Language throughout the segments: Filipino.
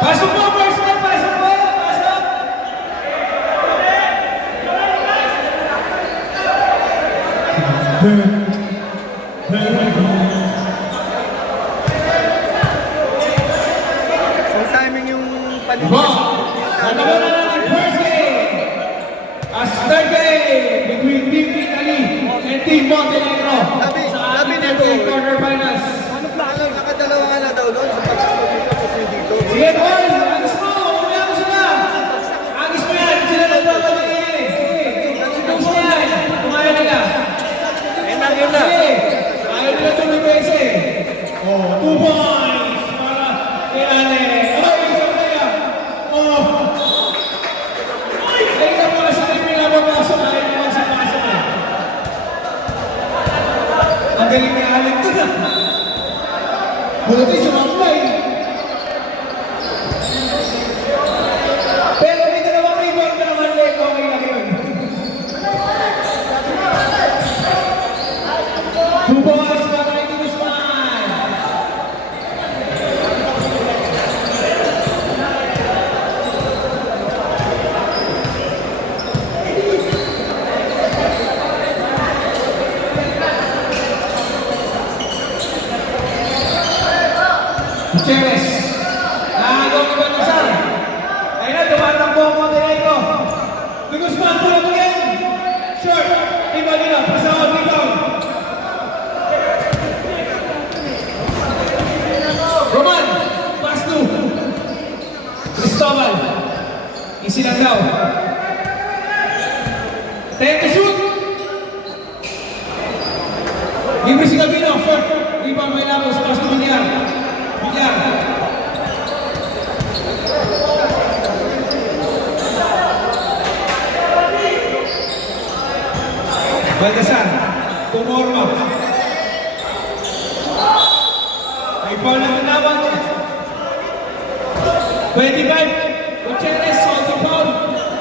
Pasok po, first man, pasok po, pasok. Ang timing yung Ano na natin first game? As third game between Team Italy and Team Montenegro sa ating third quarterfinals. Nakadalawa nga na daw doon sa pagsasabi ko dito. Sige, boy! Agis mo! Umaya mo sila! Agis mo yan! Sila lang babalik eh! Agis mo yan! Umaya nila! Yun na. Sige! Ayaw nila tuloy pese! Oh, 2 points! Para kay Ane! Ay! Isang kaya! Oh! Ay, na mga sa tayo pinapapasok! Ayaw naman sa pasok eh! Ang galing na Alec doon ah! Buti sumaply! Pero may dalawang rebound na naman Lek, okay lang yun. 2 points para kay Guzman. Gutierrez. Nakagaw ni Baltasar. Ayun na, tumatakbo ang Montenegro. Guzman, pull up again. Short. Iba nila, pasahod, rebound. Roman, pass to Cristobal. Easy lang daw. 10 to shoot. Libre si Gabino, short. Rebound may Lagos, pass to Villar. Villar. Baltasar, Tumorma. May foul na tinawan. 25, Gutierrez, solid foul.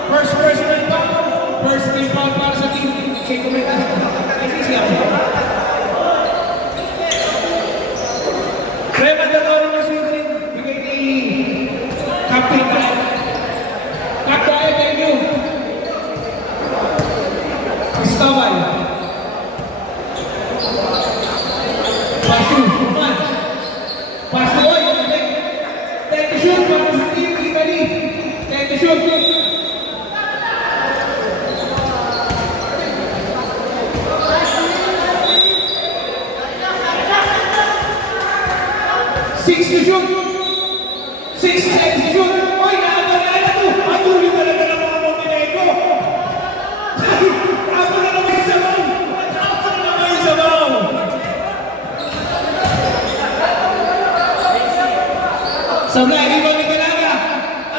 First personal foul. First team foul para sa team. Kay Kumita. Ay, siya. Pre, mandatory mo siya rin. Bigay ni Captain Brian. Captain, thank you. Cristobal. Pasu, Roman. Pasu, oy. Take the shoot para sa team Italy. Take the shoot. Six to shoot. 6 seconds to shoot. Oy, nakapagay na to. Patuloy talaga ng mga Montenegro. Ako na naman yung sabaw. Ako na naman yung sabaw. Sablay, rebound ni Galaga.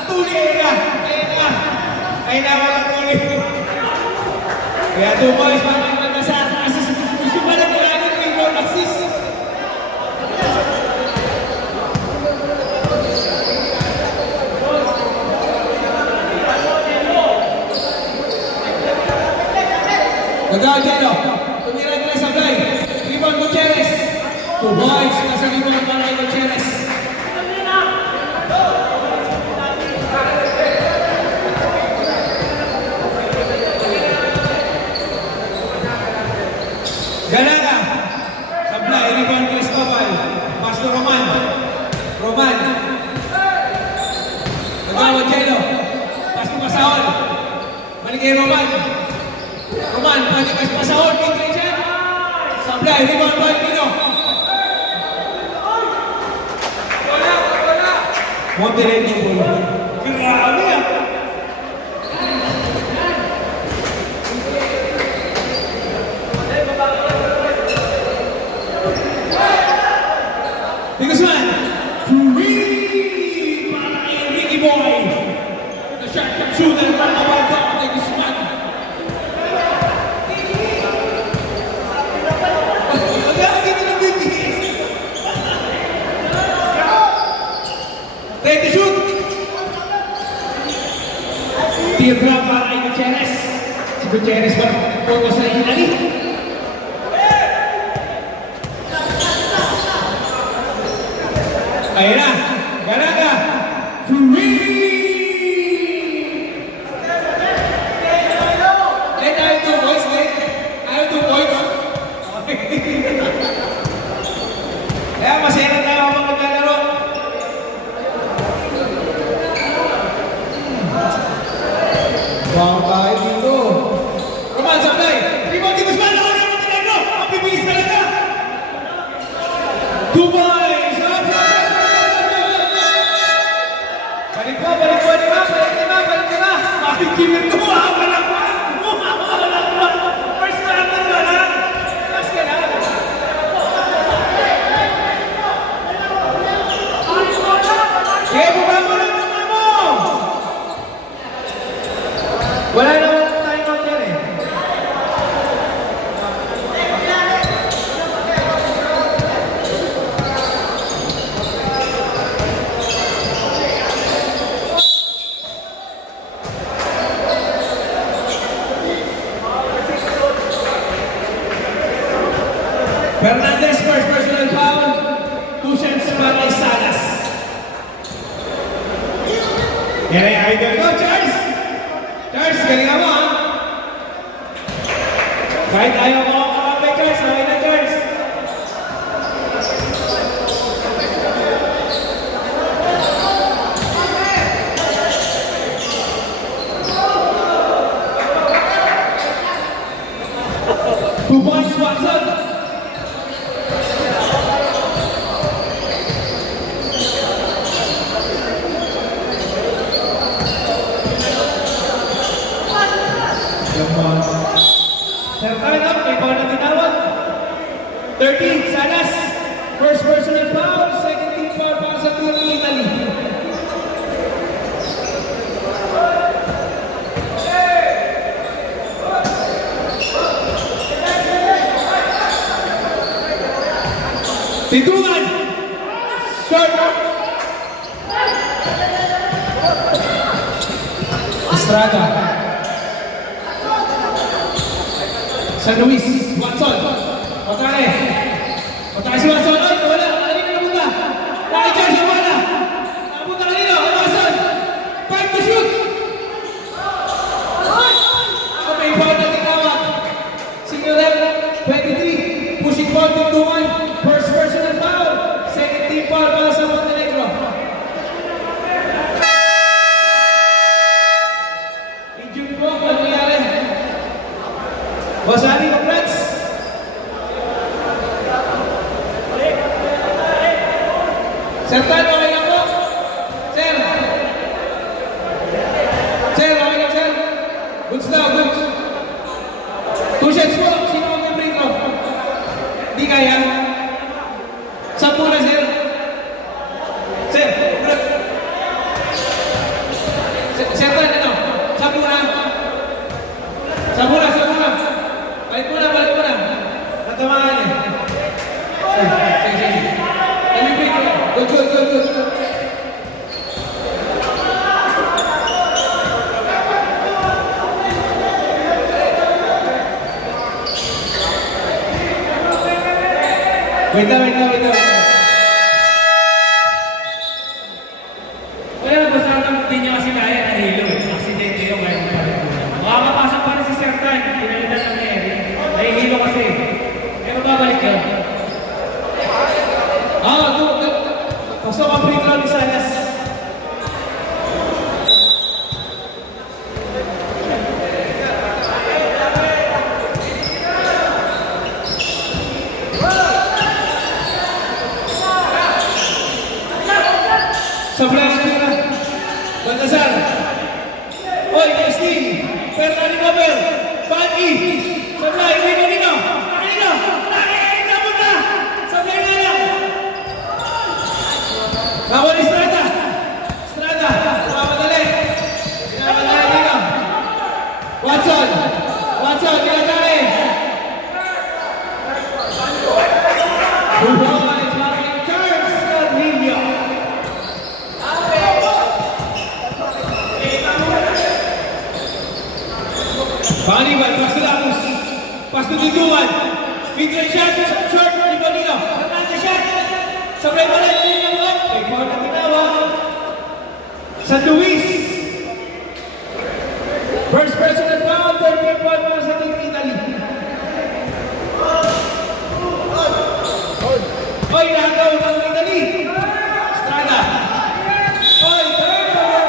Atuli, ayun na. Ayun na mga atuli. Kaya 2 points para kay Baltasar. Assist. Gusto pa na kaya ng rebound assist. Gagawa Jello. Tumira nila sa Blay. Rebound Gutierrez. 2 points. Nasa rebound para kay Gutierrez. Galaga. Sa Blay. Rebound Cristobal. Pass to Roman. Roman. Gagawa Jello. Pass to Pasahol. Balik kay Roman. Roman, pwede kasi pasahod, Ingrid dyan. Sablay, rebound, Pino. Montenegro po. Grabe ah. Guzman. Free para kay Ricky Boy. The shot shooter para mabagay kay Guzman. Ready to shoot! Teardrop para kay Gutierrez. Si Gutierrez ba nagpunto sa Italy? Ayun na! Galaga! Jimmy, kumuha ka lang ba? Kumuha ka lang ba? First number ba na? Mas ka na. Sige, baba mo lang naman mo! Wala naman time out yan eh. Fernandez, first personal foul. 2 shots para kay Salas. Yan ay idol ko, Charles! Charles, galingan mo ha! Kahit ayaw mo ako kakapay, Charles, okay na, Charles! Two points, Watson! Sir, time up, may ball na tinawag. 13, Salas. First personal foul, second team foul para sa team ng Italy. Tituan! Short! Estrada. San Luis, Watson. Patay. Patay si Watson. Ay, wala. Kanina napunta. Nakicharge yung wala. Napunta kanina. Watson. Fight to shoot. Ako may foul na tinawag. Single left, 23. Pushing ball to 2-1. First personal foul. Second team foul para sa Montenegro. Injury po ang nangyayari. Basani, congrats! Sir Tan, okay na po? Sir! Sir, okay na, sir? Goods na, goods. 2 shots po, sino ang may break off? Di kaya? 10 na, sir. Sir, Sir Tan, ano? 10 na. 10 na, 10 na. Balik mo na. Natamaan eh. Sige. Nalibig ko. Good. Wait lang. Kaya basta lang hindi niya kasi kaya na hilo. Aksidente yung kaya pa rin. Makakapasok pa rin si Sir Tan. Pinalitan ng Eri. May hilo kasi. Pero babalik yun. Pasok ang free throw ni Salas. Sablay na tira. Bandasar. Oy, Christine. Fernando Nobel. Pagi. Sablay, kanino. Nakikita mo na. Sablay na lang. Bawal Estrada. Pinamadali dito. Watson, pinatay. Charles Carrillo. Panibal, pass to Duduan. Mid-range shot, short, Ibalino. Fernandez shot. Sabay pala yung linya mo. May ball na tinawag. San Luis. First personal foul, 13 point para sa team Italy. Oy, nagaw ng Italy. Estrada. Oy, turnover.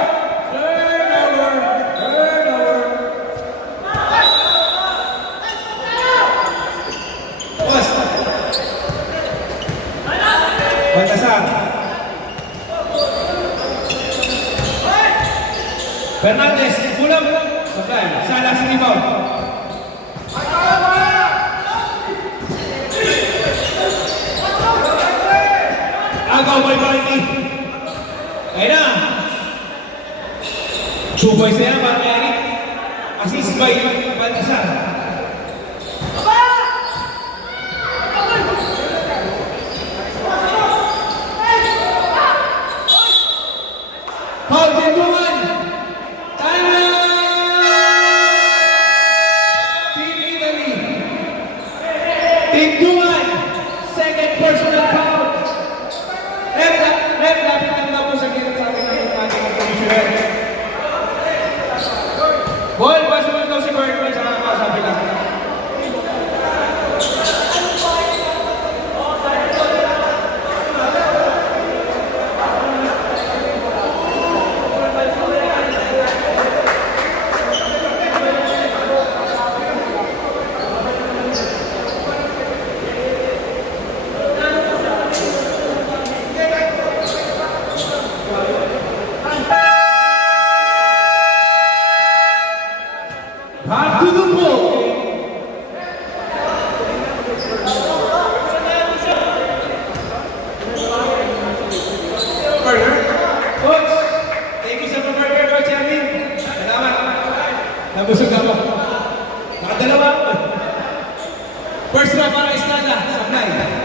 Baltasar. Fernandez, kulang. Sablay, Salas, rebound. Agaw by Barney. Ayun na. 2 points na yan, Barney Eric. Assist by Baltasar. Paul Tinduman. Time out! Team Italy. Tinduman. Second personal foul. Rep, lapit lang na po sa gilid sa akin ng ating commissioner. Ball, pasunod daw si Bergman sa mga kasabi lang. Back to the ball. Burger. Coach, thank you sa burger, Coach Erwin. Salamat. Nabusog ako. Nakadalawa ako. First round para Estrada. Sablay.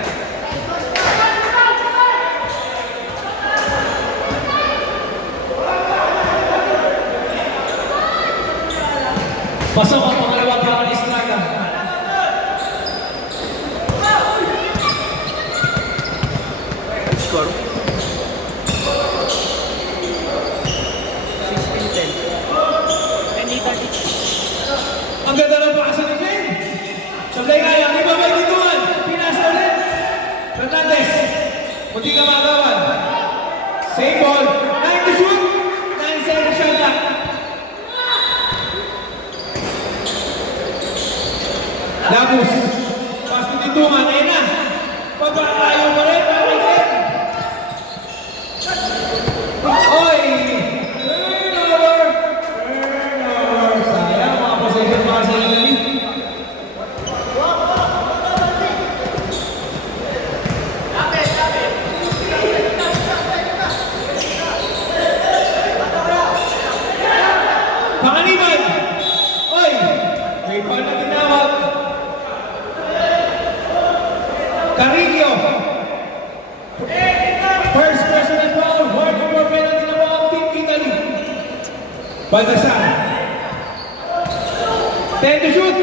Pasok ang pangalawa para Estrada. Score. 16-10. Ang ganda ng pasa ni Glenn. Sablay kaya, di ba may bituan? Pinasa ulit. Fernandez. Munti ka magawan. Same ball. 9 to shoot. 9 seconds shot clock. Labus. Pas to Tinduman. Ayun na. Papatayo pa rin. Oy! Turnover! Turnover! Sayang, mga possession para sa Italy. Pangaliban! Oy! May ball na tinawag. Carrillo! First personal foul, working for penalty na po ang Team Italy. Baltasar. 10 to shoot.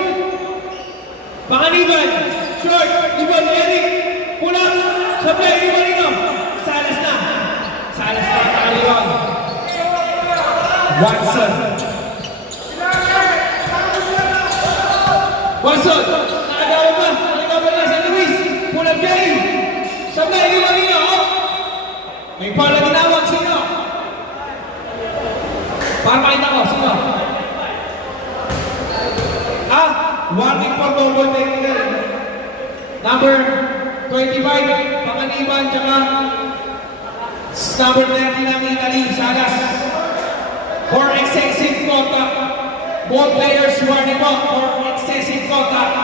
Pangaliban. Short. Ibon, Eric. Kulang. Sablay, Ibarino. Salas na. Salas na, Pangaliban. Watson. Watson. Nakagawa ba? Nakagawa na sa Luis. Kulang, Jerry. Sablay, Ibarino. May pala ginawag, sino? Para makita ko, sino? Warning for double technical. Number 25, Pangaliban, tsaka number 30 ng Italy, Salas. For excessive contact. Both players warning po for excessive contact.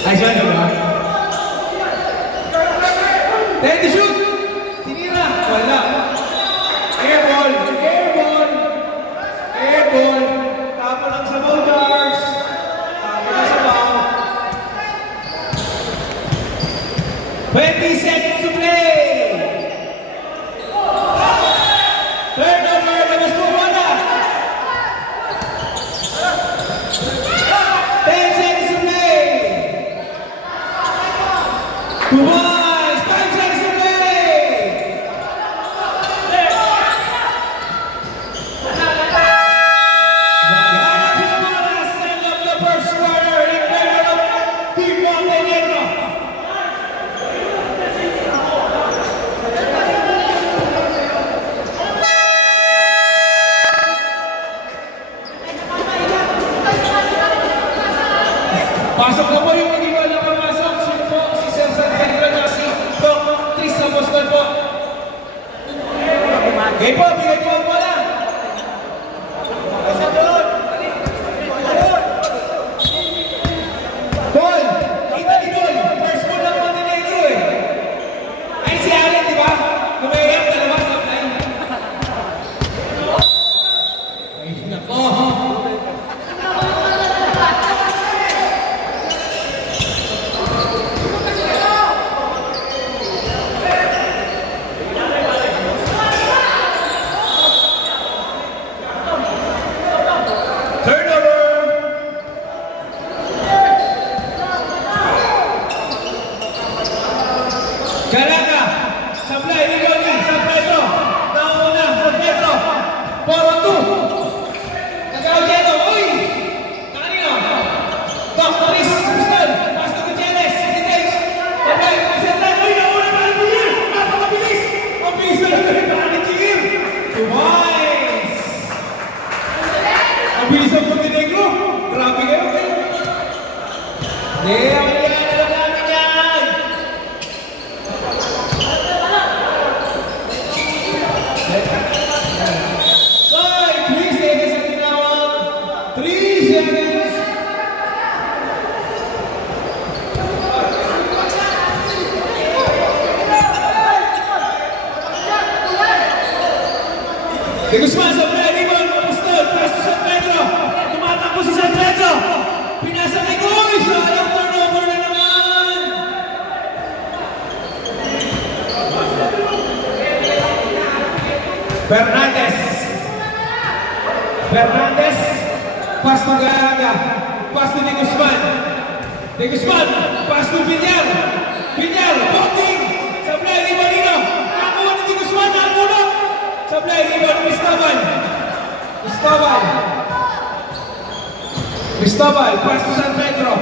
Ay, siya na ba? 10 to shoot! Tinira! Wala! Airball! Airball! Airball! Tapo lang sa boulders! Tapo lang sa bow! 20 seconds to play! Turnover! Labas mo wala! 10 seconds to play! Boys! 5 seconds to play! Wala Pinamoras end of the first quarter in favor of Team Montenegro. Pasok na po yung hindi ko alam pamasok. Sino po? Si Sir San Pedro na si Doc Tris Apostol po. Okay po, bigay po ang bola. Paul, kita ni Paul. First ball ng Montenegro eh. Ay si Allen, di ba? Lumayang dalawa sa line. Ay, nako. Caraca, supply, Rigoni, San Pedro, nauna, San Pedro, 4-2. Nagkakageno, uy! Nakanino? Doc, Maris, Crystal, Pastor Gutierrez, Gutierrez, supply, San uy, nauna pa ang Jigir, napakabilis! Ang bilis na lang pa ang Jigir! Twice! Ang bilis ang Montenegro, grabe kayo, kayo. Ang kailangan na lang namin yan! Sorry, 3 seconds ang tinawag. 3 seconds. De Guzman sa play, rebound, Apostol, pass to San Pedro. Tumatakbo si San Pedro. Pinasa ni Goy, so ayaw turnover na naman. Fernandez. Fernandez. Pass to Galaga. Pass to De Guzman. De Guzman. Pass to Villar. Villar. Boting. Sablay. Rivalino. Nakuha ni De Guzman. Nakuha. Sablay. Rivalino. Cristobal. Cristobal. Cristobal. Pass to San Pedro.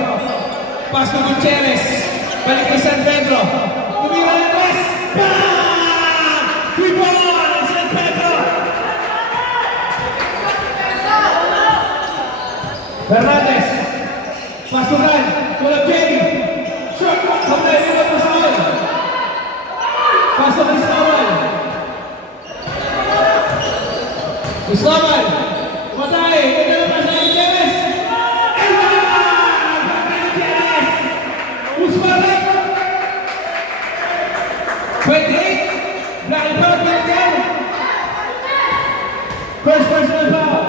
Pass to Gutierrez. Balik kay San Pedro. Tumira ng tres. Bang! Free ball! San Pedro! Fernandez. Pasukan. Wala Jerry. Shot. Sampai lima pasal. Pasok Cristobal. Cristobal. Matay. Ito na pasal Gutierrez. Gutierrez. Usmalik. 28. Black and Brown. First personal foul.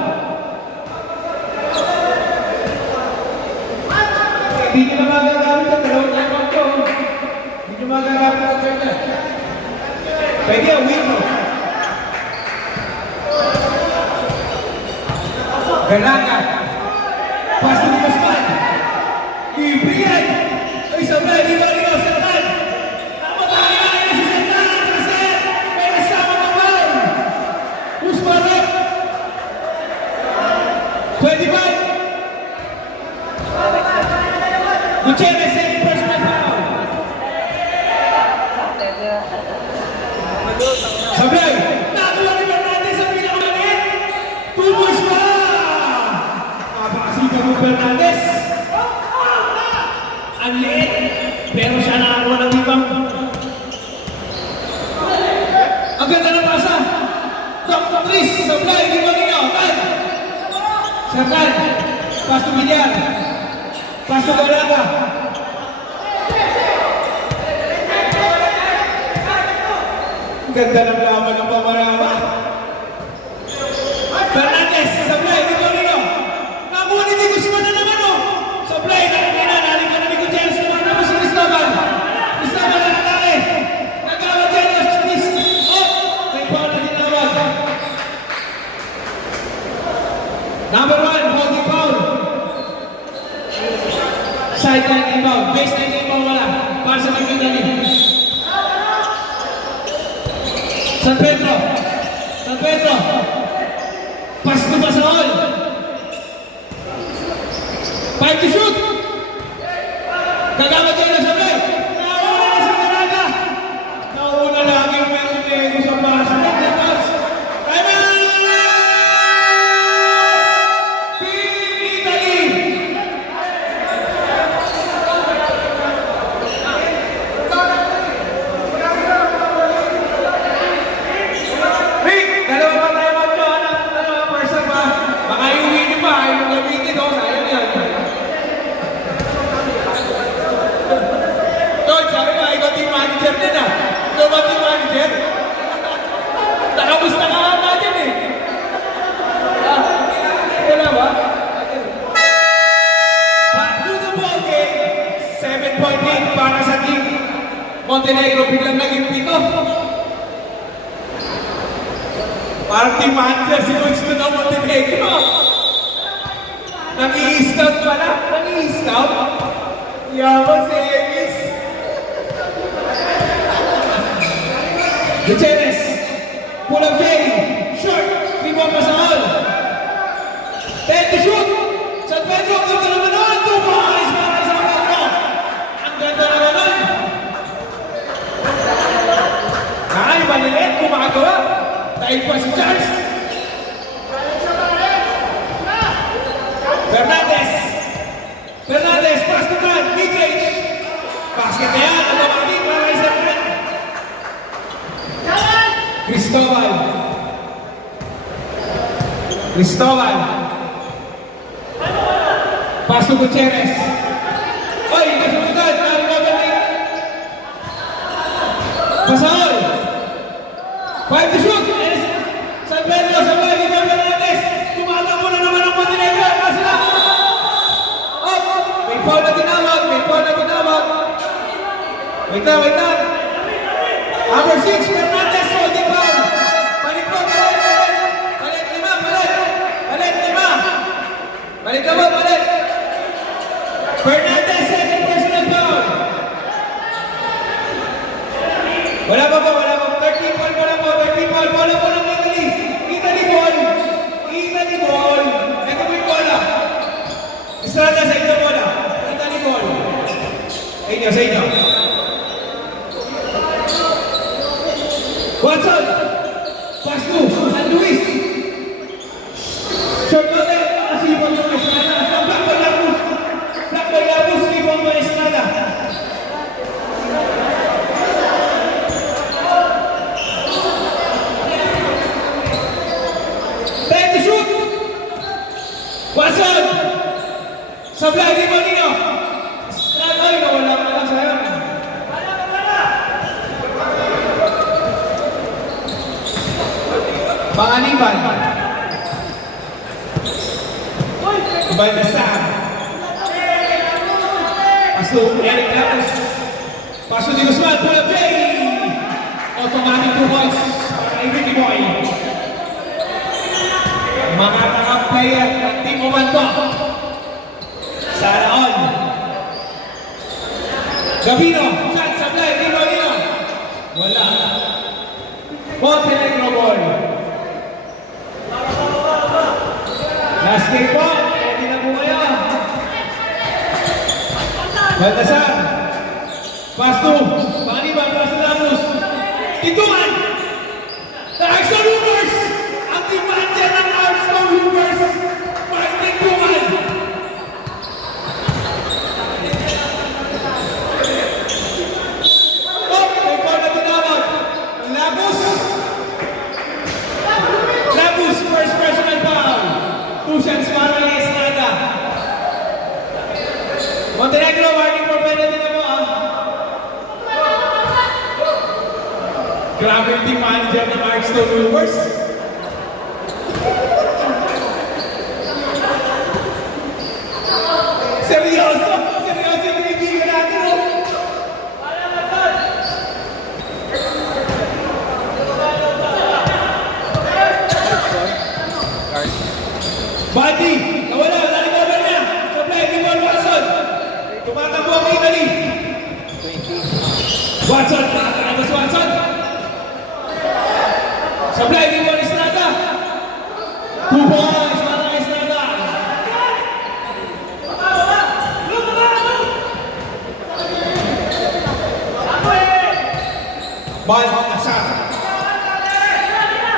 Hindi nyo na magagamit ang dalawang time ko. Hindi nyo magagamit ang time na. Pwede ang win mo. Galaga. Pass to Guzman. Ibrian. Ay, sabay. Rivalino. Sertan. Namatay na rin si Sertan. Kasi may kasama naman. Usmarek. 25. Gutierrez second personal foul. Sablay. Nakuha ni Fernandez sa pinakamaliit. 2 points pa. Napakasika mo Fernandez. Ang liit. Pero siya nakakuha ng ibang. Ang ganda ng pasa. Top 3. Sablay. Rivalino. Sertan. Pass to Villar. Pass to Galaga. Ganda ng laban ng pamarama. Fernandez, sablay, Rivalino. Nakuha ni De Guzman na naman, oh. Sablay, nalik ka na ni Gutierrez. Nakuha mo si Cristobal. Cristobal na natake. Nagawa dyan, Chris. Oh, may foul na tinawag. Number 1, holding foul. Sideline inbound. Baseline inbound wala. Para sa Magdalene. San Pedro. San Pedro. Pass to Pasahol. 5 to shoot. Kagawa tayo na sabay. Nauna na sa Galaga. Nauna lang yung Montenegro sa pass. Time out! Team Italy. Montenegro biglang naging pito. Parang timanda si Coach to ng Montenegro. Nag-i-scout pala. Nag-i-scout. Yaman si Emis. Gutierrez. Pull up Jay. Short. 3-1 pa sa all. 10 to shoot. San Pedro. Ang ganda naman nun. 2 points para sa Pedro. Ang ganda naman nun. Ay, malilit. Gumagawa. Dahil pa si Charles. Fernandez. Fernandez. Pass to Tan. Mid-range. Basket na yan. Ang lamangin para kay Serkan. Cristobal. Cristobal. Pass to Gutierrez. Oy, nasumunod. Narinig ni Pasahol. 5 to shoot. San Pedro, sabay ni Fernandez. Tumatakbo na naman ang Montenegro. Kasi na. Up. May foul na tinawag. May foul na tinawag. Wait na, wait na. Number 6, Fernandez, holding foul. Balik po, balik, balik. Balik, 5, balik. Balik, 5. Balik ka mo, balik. Fernandez, second personal foul. Wala pa po, wala pa. 13 ball, wala po, 13 ball. Bola po ng Italy. Italy ball. Italy ball. Ito po yung bola. Estrada sa inyo bola. Italy ball. Sa inyo, sa inyo. Watson. Pass to San Luis. Short note. Asipon yung Estrada. Black ball Labus. Black ball Labus. Ibon mo Estrada. Time to shoot. Watson. Sablay ni Bonino. Estrada. Ay, nawala ka lang sa'yo. Panganiban. Baldassar. Paso Eric Lopez. Paso di Guzman. Pull up Jay. Automatic 2 points para kay Ricky Boy. Mga takang player ng Team Umanto. Sana all. Gabino. Shot sablay. Di Bonino. Wala. Montenegro ball. Last game po. Ready na po kayo. Baldassar. Pass to. Panganiban. Pass to Ramos. Tintuan. The Armstrong Hoopers. Ang timan dyan ng Armstrong Hoopers. Pagtintuan. Oh, may ball na tinawag. Labus. Labus. First personal foul. 2 shots para kay Estrada. Montenegro, warning for penalty na mo Grabe yung team manager ng Armstrong Hoopers. Seryoso! Seryoso yung kaibigan natin, Bati! Nawala! Nalikover niya! Supply! Dimon Watson! Tumatakbo ang Italy! Watson! Nakakalabas Watson! Supply! Dimon Estrada! 2 points para kay Estrada! Baldassar!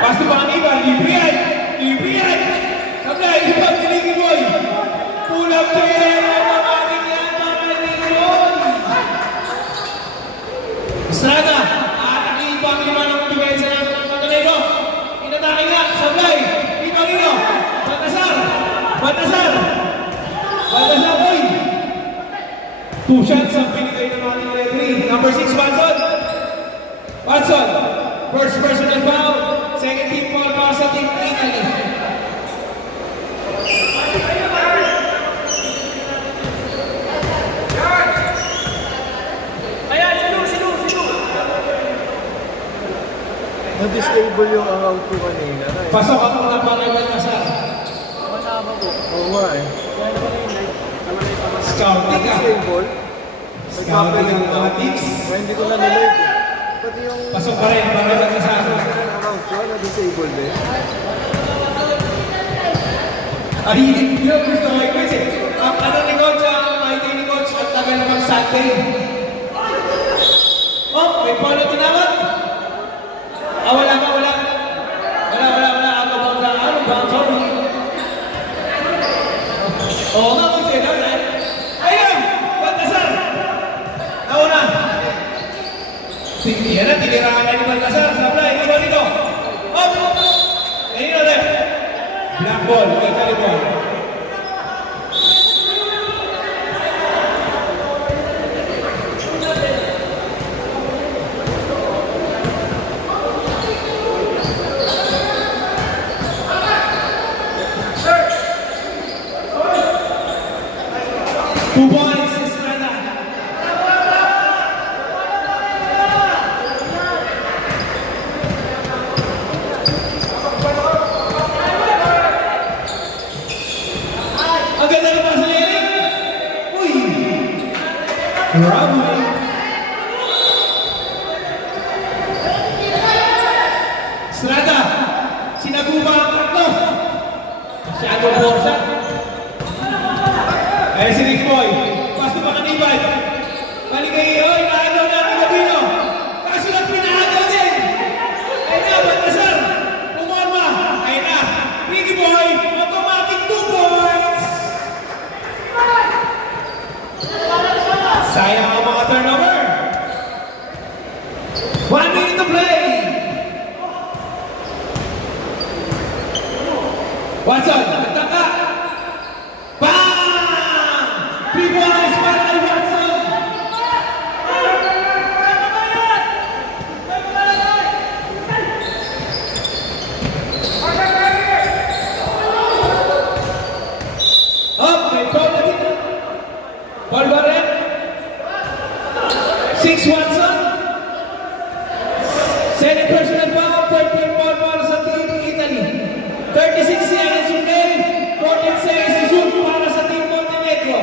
Pass to Panganiban! Librian! Librian! Sablay! Ibang Ricky Boy! Pull up there! Automatic yan para Ricky Boy! Estrada! Ibang 5 ng depensa ng Montenegro! Inatake nga! Sablay! Ibang ino! Baldassar! Baldassar! Baldassar boy! 2 shots ang binigay ng ating referee. Number 6, Watson! Watson! First personal foul! Second team foul para sa team Italy. disable yung account ko kanina. Pasok ako ng Panginoon na sa Oo nga eh. scouting ka. Disable? Scouting ng mga tips. Kaya hindi ko na nilive eh. Pati yung Pasok pa rin, Panginoon na sa account ko, na-disable din. Ang hilig nyo, gusto ko i-quiz eh. Ang ano ni Coach, ang IT ni Coach, ang tagal na mag-Sunday. Oh, may polo tinawag? Ah, wala ka, wala. Wala. Ako bang sa, ano ba? Sorry. Oo nga, Coach, eh, no? Ayun! Baltasar! Nauna! Yan na, tinirahan na ni Baltasar. Sabla, ikaw ba dito? Oh! Ayun ulit. Black ball, kay Talibon. Two points, Estrada. Ang ganda ng pasa ni Eric. Uy! Robbery. Estrada, sinaguba ang tatlo. Masyado borsa. Eh si Rick Boy, pasto pa kanibay. Maligay, oy, naagaw na ang Gabino. Kaso lang pinaagaw din. Ay na, Baltasar. Pumorma. Ay na, Ricky Boy, automatic 2 points. Sayang ang mga turnover. 1 minute to play. Watson, nagtaka. Bang! 3 points para kay Watson. Up, may ball na dito. Ball ba rin? 6 Watson. Second personal foul, 13 ball para sa Team Italy. 36 si Alan Sungay, 14 si Zul para sa Team Montenegro.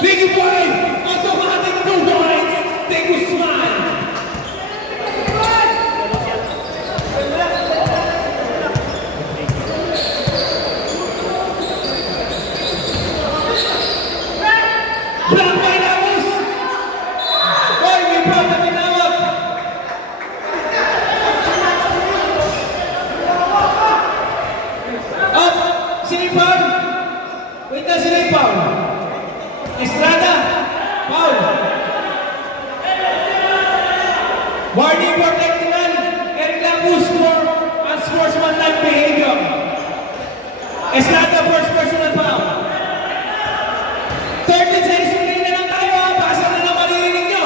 Big point! Automatic 2 points! De Guzman! Black by Lagos! Oy, may foul na tinawag! Up! Sino yung foul? Wait na, sino yung foul? Estrada! Foul! Warning for technical! Eric Lagos for unsportsmanlike behavior. Estrada first personal foul. 30 seconds remaining na lang tayo ha. Pasa na lang maririnig nyo.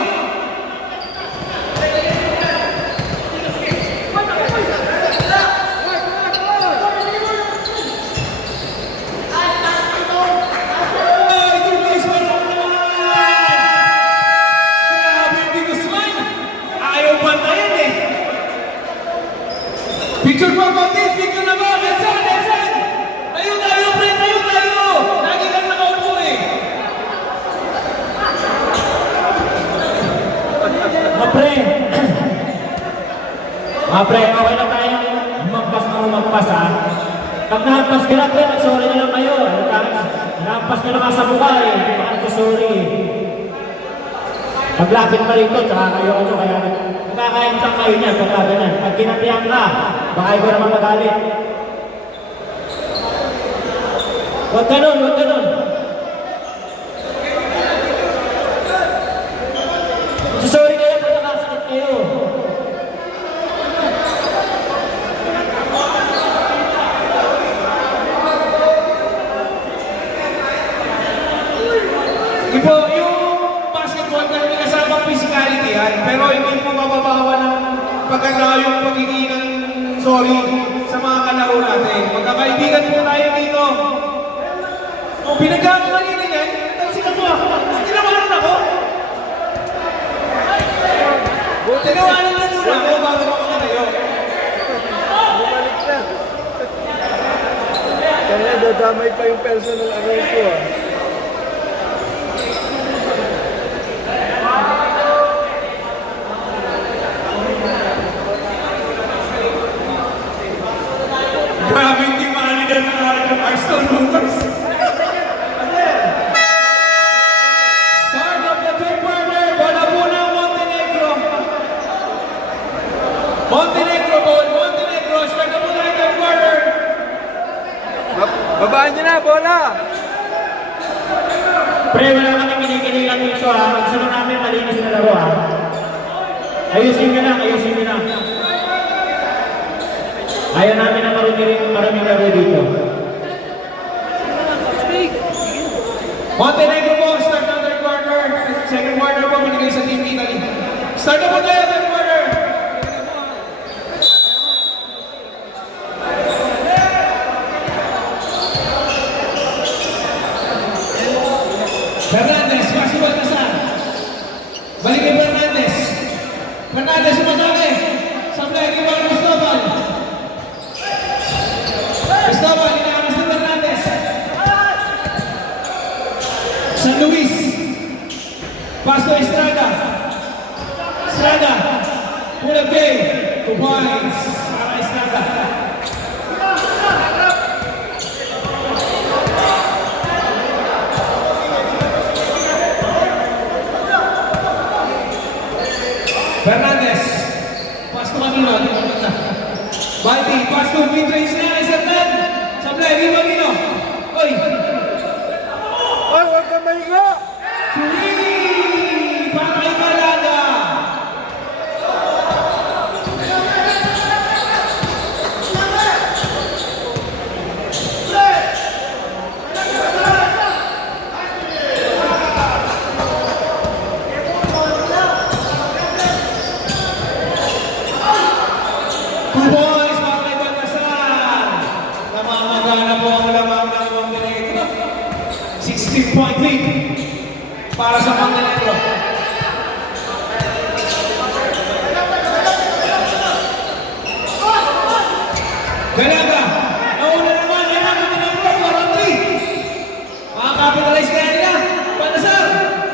Ay, 2 points para naman. Grabe, hindi Guzman. Ayaw ba na yan eh. Picture pa ba? Picture na ba? Let's on! Tayo, pre, tayo! Lagi lang nakaupo eh. Pre, okay na tayo. Magpas na magpas ha. Pag nahampas ka na, pre, sorry na lang kayo. Nahampas ka na nga sa mukha eh. Hindi pa ka nagsasorry eh. Paglapit pa rito, tsaka kayo kaya nagkakaintang kayo niya pagka ganun. Pag kinapihan ka, baka ikaw naman magalit. Huwag ganun. Sorry kayo pag nakasakit kayo. Ipo, yung basketball na may kasamang physicality yan, pero hindi mo mababawa ng pagkanda yung pagiging ng sorry sa mga kalaro natin. Magkakaibigan po tayo dito. Pinagkakamali na yan, tapos Tingnan mo ako. Tinawanan ako. Tinawanan na muna ako bago ako tumayo. Bumalik na. Kaya dadamay pa yung personal account ko ah. Grabe yung timali na ng Arsenal Lucas. Start of the third quarter. Bola muna ang Montenegro. Montenegro ball. Montenegro. Start na muna ang third quarter. Babaan niyo na, bola! Pre, wala kami kinikilig lang dito ha. Gusto lang namin malinis na laro ha. Ayusin nyo lang, ayusin nyo lang. Ayaw namin na maraming laro dito. Montenegro po. Start ng third quarter. Second quarter po binigay sa Team Italy. Start na muna yung third quarter. Fernandez, masih Baltasar. Balik kay Fernandez. Fernandez sumatake. Sablay kay Juan Cristobal. Cristobal, inaamas na Fernandez. San Luis. Pasto Estrada. Estrada. Pull up game. 2 points. Para Estrada. Fernandez. Pass to Manino. Balti. Pass to mid-range na. Isartan. Sablay. Riva Manino. Oy. Ay, huwag ka mahiga! Three. Para kay Malaga. Two boys para kay Baltasar. Namamagana po ang lamang ng Montenegro. 16-point lead para sa Montenegro. Galaga, nauna naman yan ang Montenegro, 43. Makakapitalize kaya nila. Baltasar,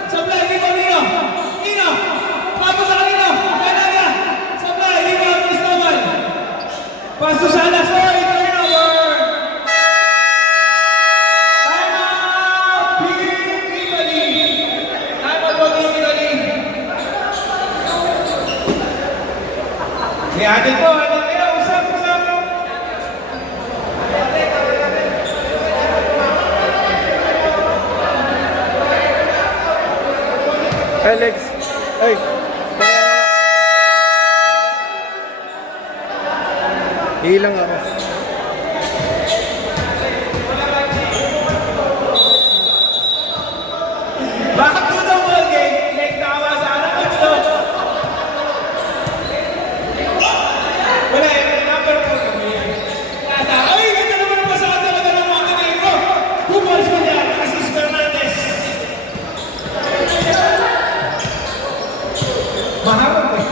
sablay, Riva Nino. Nino, tapos sa kanino. Galaga, sablay, Riva Cristobal. Pasto Salas, oy, turnover. Time out, Team Italy. Time out po, Team Italy. Kaya atin po, atin kayo, usap. Alex, ay. Hilang ako. Bakit po daw ball game? Nagtawa sa anak ko ito. Wala eh, number 4 kami. Kasa, ay, ganda naman ang pasada talaga ng Montenegro. 2 balls pa niya, assist Fernandez. Maharap eh.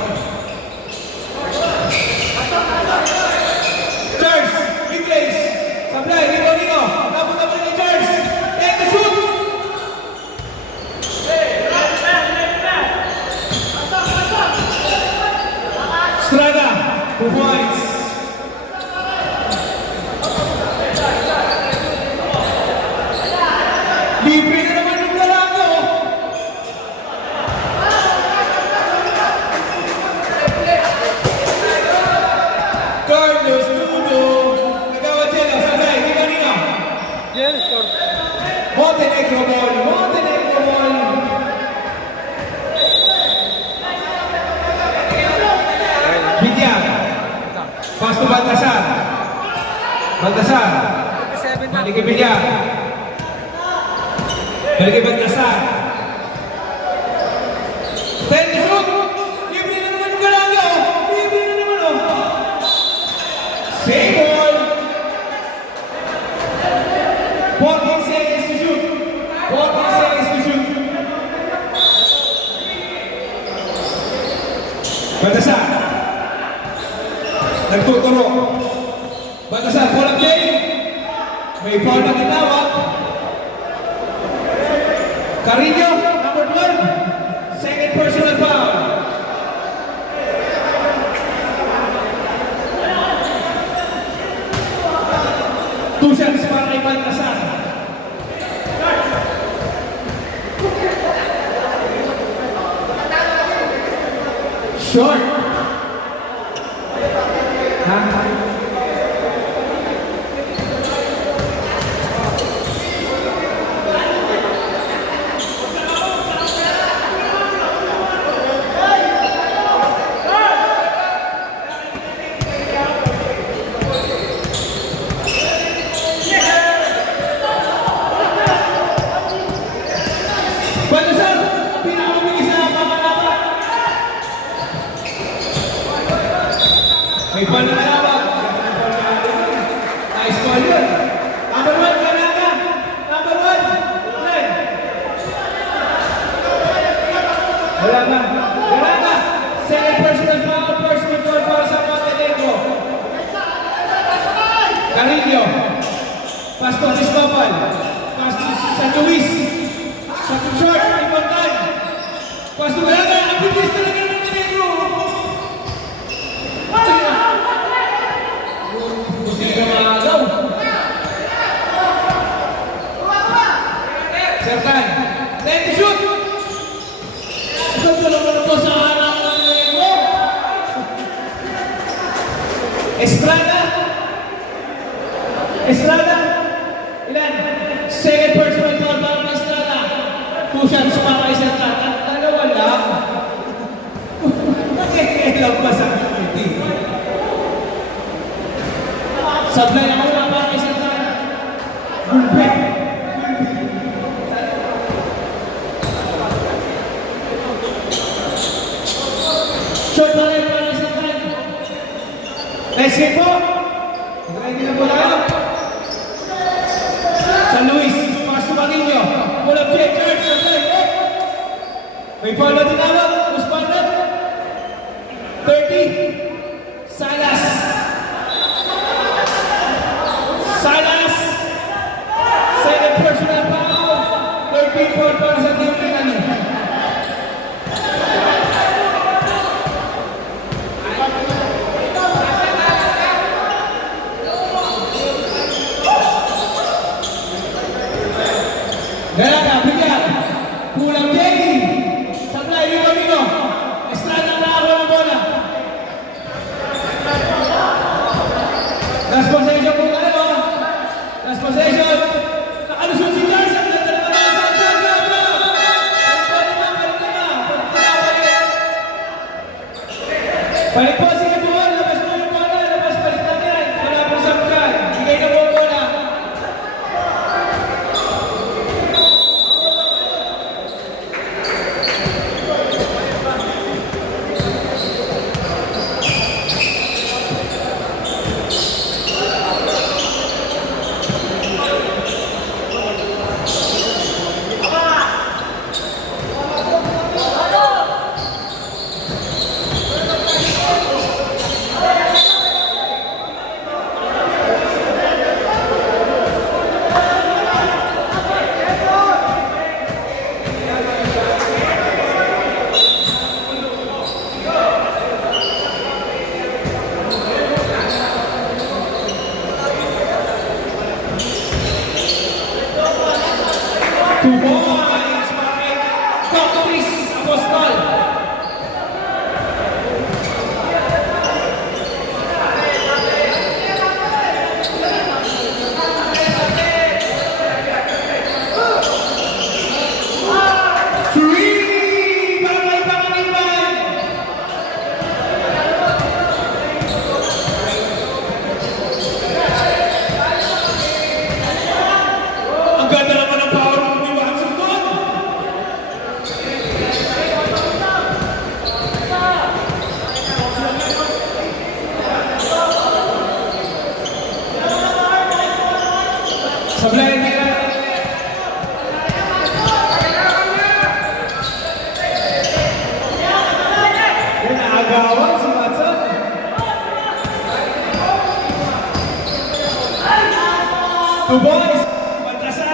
Charles, replace. Sablay, Rico Nino. Napunta pa rin ni Charles. Take the shoot. Estrada, 2 points. Libre na naman yung Galago. Carlos Nuno. Nagawa dyan ang Sablay, Rico Nino. Yes, sir. Montenegro ball, Montenegro ball. Vidya. Pass to Baltasar. Baltasar. Balik kay Vidya. Balik kay Baltasar. 10 to shoot. Libre na naman yung Galaga. Libre na naman oh. Same ball. 14 seconds to shoot. 14 seconds to shoot. Batasa. Nagtuturo. Batasa, pull up game. May foul na tinawag. Carino, number 1. Second personal foul. Two shots para kay Baltasar. Short. Ha? Baltasar, pinakamabilis na pamalaban. May panalawag. Nice call yun. Number 1, Kanaka. Number 1. Len. Wala ba? Kanaka. Second personal foul. First foul para sa Montenegro. Carrillo. Pass to Cristobal. Pass to San Luis. Shot to short. Ipontan. Pass to Kanaka. Ang bilis talaga ng Montenegro. Hindi ka maagaw. Sertan. Time to shoot. Ganda naman ito sa anak ng Lego. Estrada. Estrada. Ilan? Second personal foul para kay Estrada. 2 shots para kay Sertan. At dalawa lang. Nakikilam pa sa committee. Sablay ako na para kay Sertan. Gulpe. Short na rin para kay Sertan. Next game po. Ready na po tayo. San Luis. Pass to Maguinho. Pull up check. Charge. Sablay. May foul na tinawag. Responded. 30. Salas. Salas. Second personal foul. 13 foul para sa team Rinani. Galaka, bigyan. Pulang Jay. Sablay, Rimamino. Estrada na ako ng bola. Last possession po tayo. Last possession. Nakalusot si Jarson. Nagdala na sa Jarson. Balik po, sige po. Labas po yung bola. Labas, balik natin yan. Wala po sa mga. Bigay na po ang bola. Nagawa si Watson. Two boys. Pagkasa.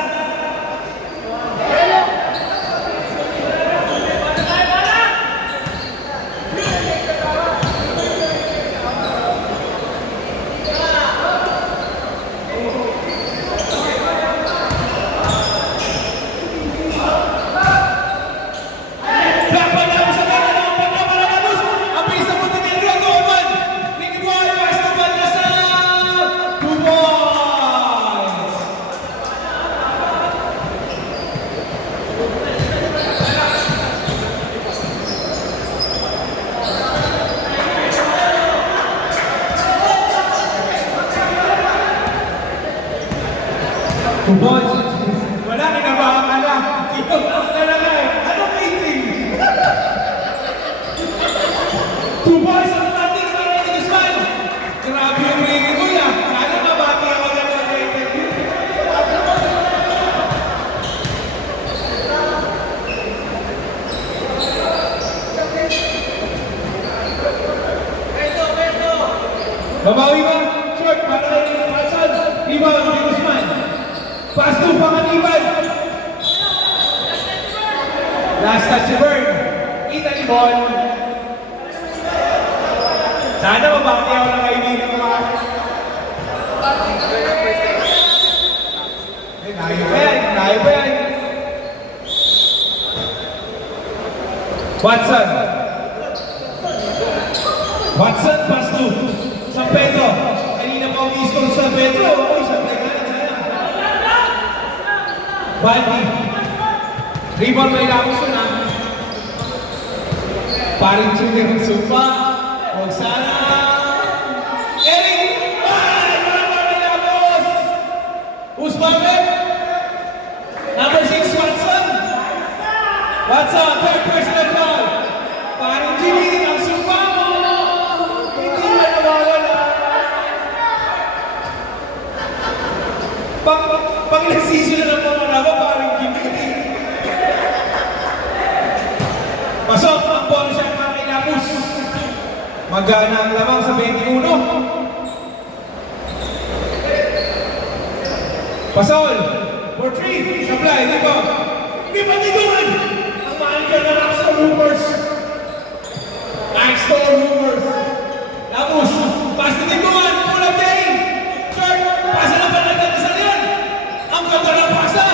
Two boys. Wala, kinabahan ka na. Kinabahan ka na nga eh. Anong meeting? Two boys ang ating para ni Guzman. Grabe yung ringi ko yan. Sana mabati ako na interview. Babawi ba? Short, para kay Watson. Rebound, kay Guzman. Pass to Panganiban. Last touch si Bird. Italy ball. Sana mabaki ako ng kaibigan ko mga. Nayo pa yan, nayo pa yan. Watson. Watson, pass to San Pedro. Kanina pa ang iskong San Pedro. Uy, San Pedro. Baldi. Rebound may Lamos yun ha. Paring Junior ng Supa. Huwag sana. Eric! Wala may Lamos! Who's Bambet? Number 6, Watson. Watson, third personal foul. Paring Jimmy ng Supa mo. Hindi na nawawala. Pag nagsisi na ng mga naba, parang Jimmy. Pasok ang ball siya para kay Lapus. Magana ang lamang sa 21. Pasol. For 3. Supply. Hindi ba? Hindi pa nidungan. Ang mahal ka na lang sa rumors. Next door rumors. Lapus. Pass na nidungan. Pull up day. Short. Pasa na ba nagdadasal yan? Ang ganda ng pasa.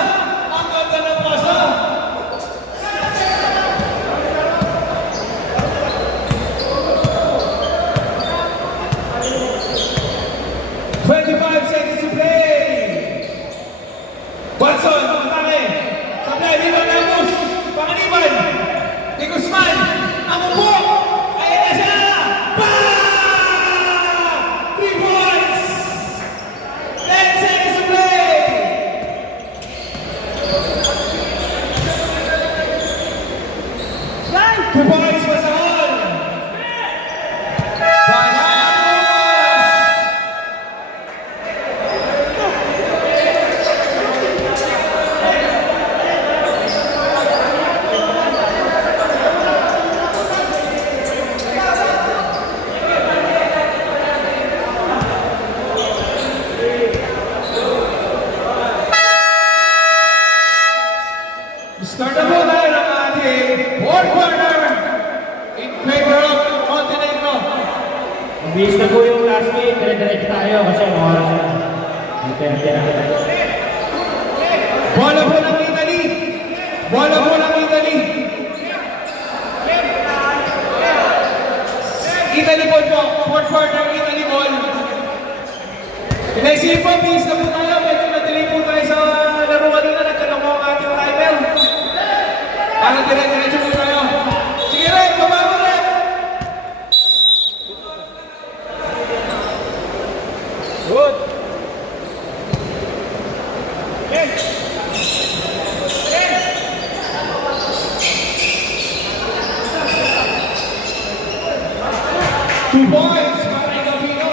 Ang ganda ng pasa. Watson, atake. Supply, Rival Lamos. Panganiban. Ni Guzman. Ang upo. Ayan na siya. Bang! 3 points. 10 seconds to play. Two points for Sahol. Bananas. Start na po tayo ng ating fourth quarter in favor of Montenegro. Mabilis na po yung last game, dire-diretso tayo kasi ang oras na. Depende na. Bola po ng Italy. Bola po ng Italy. Italy ball po. Fourth quarter, Italy ball. Inaisip po, bilis na po tayo. Medyo na-delay po tayo sa laro kanina. Nagtanong ko ang ating timer. Para dire-diretso po tayo. Sige rin, baba mo rin. Good. Two points para kay Gabino.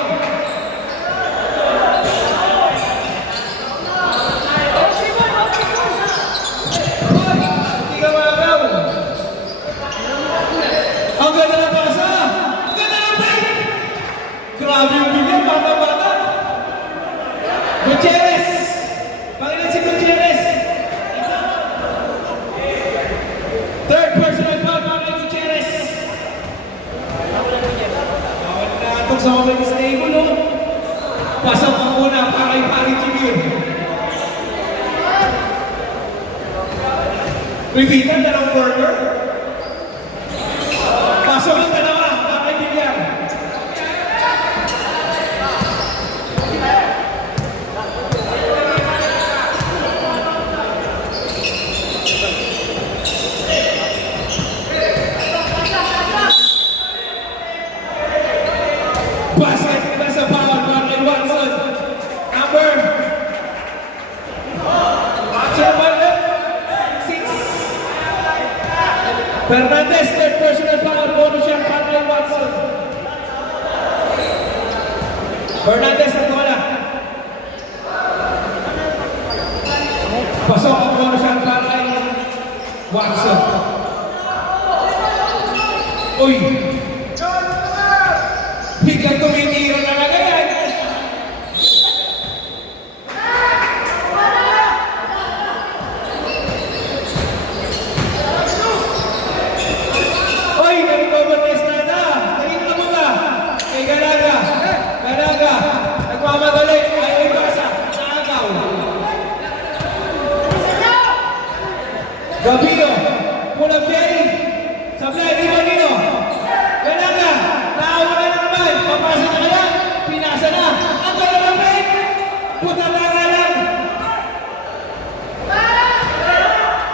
Hindi ka magaw. Ang ganda ng pasa. Pasok sa mga stable, no? Pasok ang una para kay Pari Jimmy. Repeated, dalawang burger. Pasok ang dalawa para kay Bilyar. Basket, nasa foul para kay Watson. Number. Number 6. Fernandez, third personal foul. Bonus yan para kay Watson. Fernandez na wala. Pasok ang bonus yan para kay Watson. Uy! Biglang tumitiro talaga yan. Oy, nag-recover na Estrada. Kanina na muna. Kay Galaga. Galaga. Nagmamadali. Ayaw yung basa. Naagaw. Gabino. Pulang Jerry. Sablay, di ba Gino? Galaga. Naawa na naman. Papasa na kaya. Pinasa na. Ang galamit. Puta na nga lang.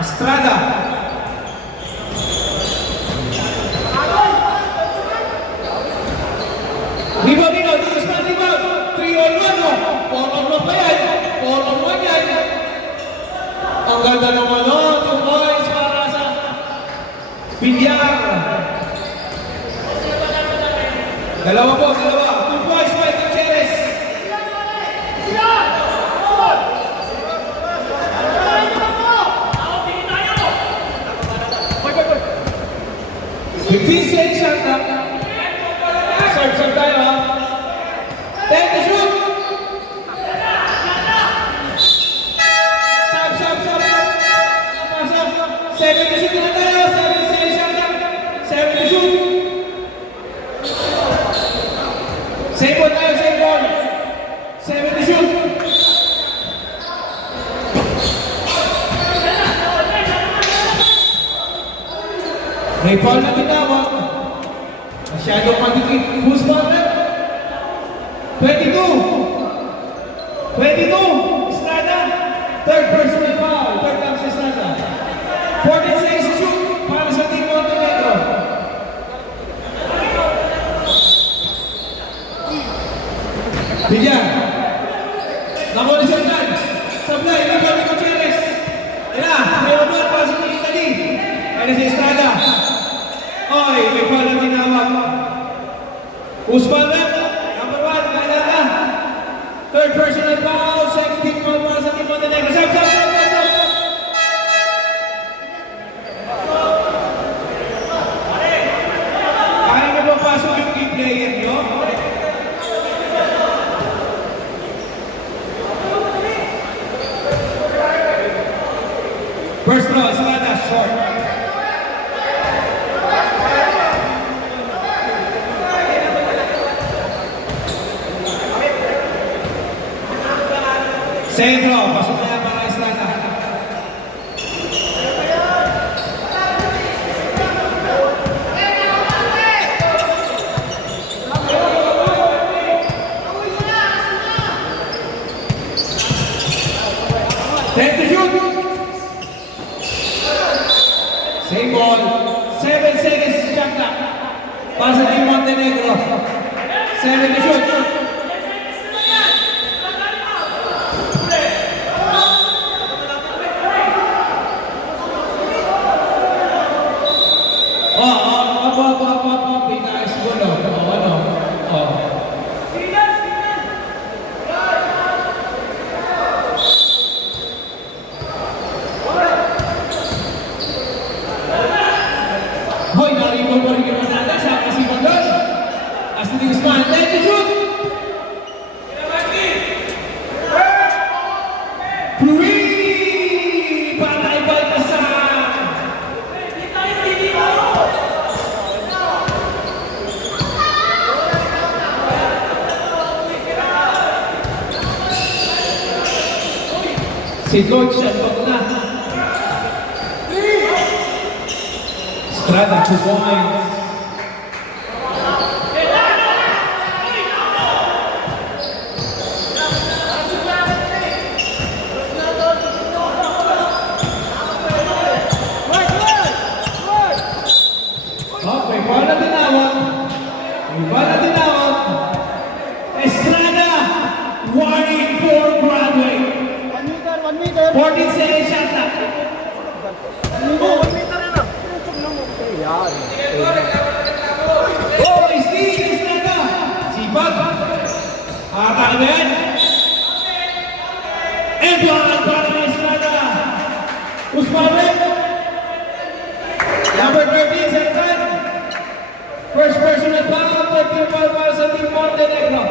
Estrada. Riba Gino. Dito sa riba. 3-on-1 o. 4-on-1 pa yan. 4-on-1 yan. Ang ganda naman o. 2 points para sa Bilyar. Dalawa po, dalawa. 2 points by Gutierrez. Fifteen shot na. Serve tayo ha. 10 to shoot. Sab. Pasok. 7 to shoot na tayo. 7 shot na. 7 to shoot. Save ball tayo, save ball. 7 to shoot. May foul na tinawag. Masyadong magiging. Who's ball na? 22. Estrada. Third personal foul. Third time sa Estrada. 14 seconds to shoot para sa Team Montenegro. Bilyar. Nakuli sa ulan. Sablay. Libre ni Gutierrez. Ayan. Mayroon para sa Italy. Ayan si Estrada. Oy, may pala tinawag. Usman na. Number 1. Galaga. Third personal foul. Second team foul para sa Team Montenegro. Sab. Kaya na ba pasok yung key player nyo? First throw, Estrada, short. Second throw, pasok na yan para Estrada. Ten to shoot. Same ball. 7 seconds shot clock. Para sa Team Montenegro. 7 to shoot. Pinayos ko no. Hoy, narito pa rin yung matanda sa kasi Mandol. As the Guzman, let it shoot! Si Coach Shantok na. Estrada, 2 points. Okay, ball na tinawag. Ball na tinawag. Estrada, warning for graduate. 1 meter. 14 seconds shot na. 1 meter na. Yan. Oh, Steve Estrada. Sipag. Atake ba yan? And one para kay Estrada. Usmabek. Number 13, Sertan. First personal foul, 13 foul para sa Team Montenegro.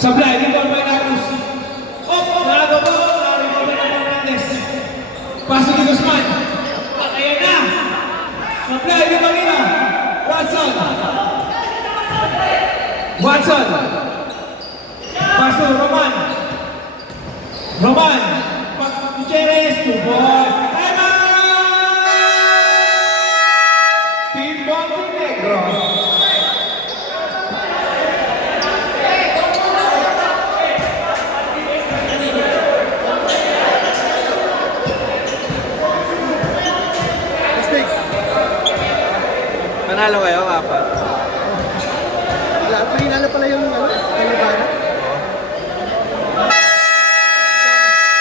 Sablay, dito ang may nakus. Oh, nakagawa, nakagawa na ng Fernandez. Pasok ni Guzman. Ayan na. Sablay, dito nila. Watson. Watson. Pasok, Roman. Roman. Gutierrez, 2 ball. Time out! Team Montenegro. Mistake. Panalo kayo, apat. Wala, pinala pala yung Talibana.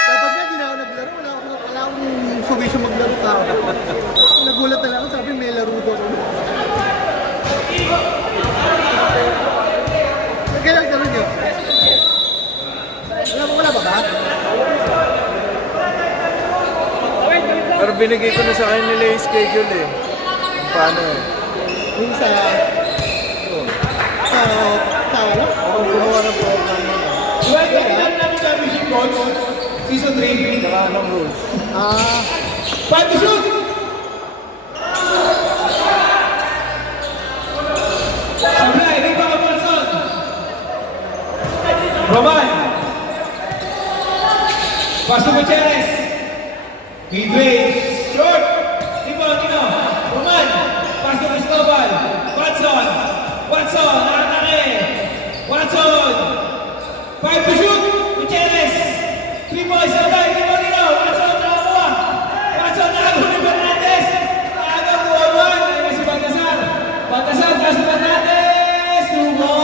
Dapat nga, di na ako naglaro. Wala akong subisyo maglaro ka. Nagulat na lang ako, sabi may laro doon. Kailan laro niyo? Wala ba ba? Pero binigay ko na sa akin nila yung schedule eh. Kung paano eh. Yung sa ano? Ako gumawa ng program nun. Well, kailan na ng championship coach? Season 3. Saka anong rules? Ah, 5 to shoot! Sablay, di pa kapalson. Roman. Pasok Gutierrez. Midrange. Short. Tino. Roman. Pasok Cristobal. Watson. Nakatake. Watson. 5 to shoot. Gutierrez. 3 points. Sablay. Tino. Watson. Nakakuha. Watson. Nakakuha ni Fernandez. Nakakuha 1. Nakakuha si Baltasar. Baltasar. Taas ni Fernandez. 2 points.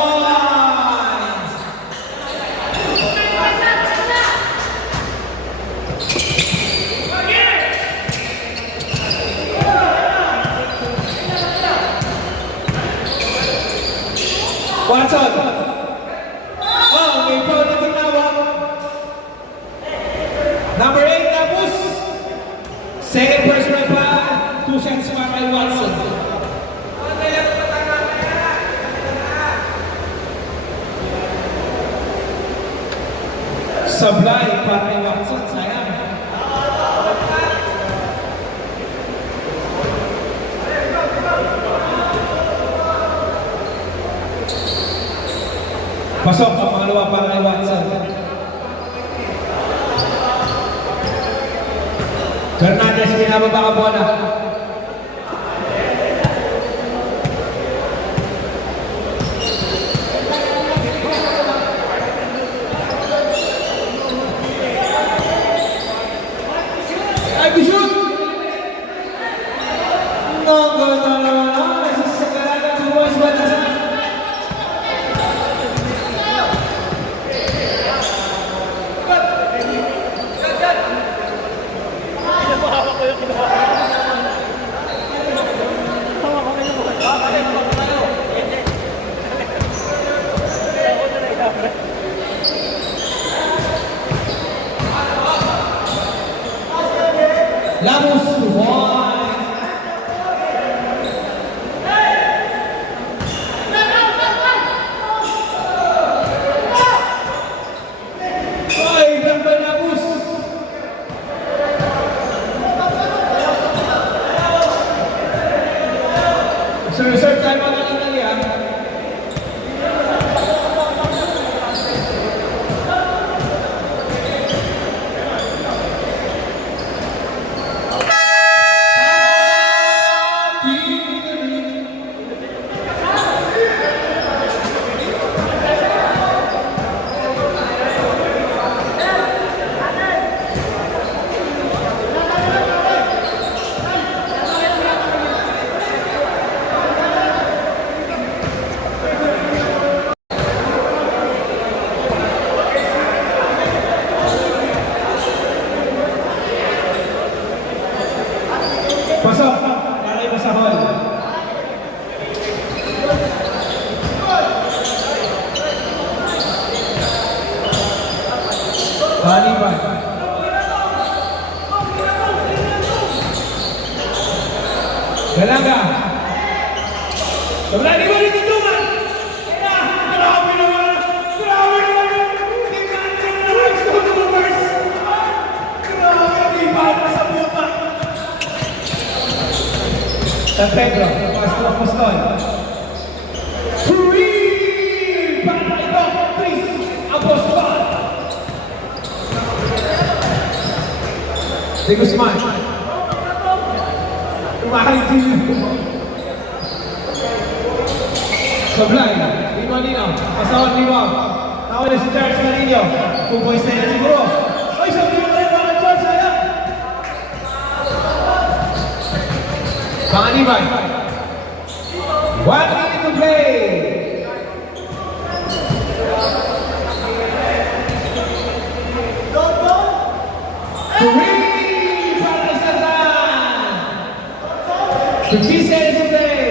Watson. Oh, may foul na tinawag. Number 8, tapos. Second personal foul. 2 shots para kay Watson. Sablay para kay Watson. Sayang. Pasok ang pangalawa para kay Watson. Fernandez, binababa ka bola. Ay, shoot! No, ganda naman. Nasasagalaga ng boys ba na sa... Lamos, 1. Ay, ganda Lamos. Sir, time out na lang ha. Dalaga. Wala, di ba rin tuntungan? Kaya, grabe naman. Grabe naman. Tingnan naman sa Cougars. Grabe, di ba sa puta? San Pedro, Pastor Apostol. Free! Para ito, Chris Apostol. De Guzman. Tumahay din. Sablay, Limo Nino, Pasawal Limo. Tawag na si Charles Marino. 2 points na yan siguro. Ay, sabi mo tayo mga Charles, sayang. Panganibay. 1 minute to play. Three para sa San. 15 seconds to play.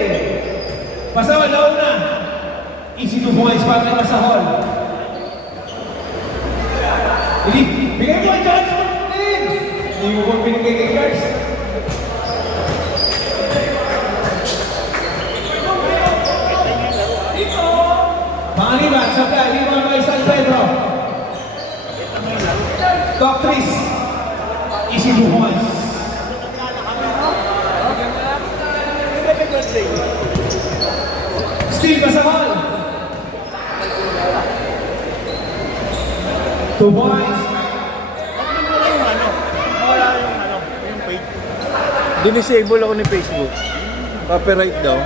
Pasawal na una. Easy 2 points para naman sa hall. Hindi, bigay mo ang chance mo. Hindi mo kong binigay kay Cars. Panganiban, Sablay, Lima by San Pedro. Top 3. Easy 2 points. Steve Pasahal. 2 points. Dinisable ako ni Facebook. Copyright daw.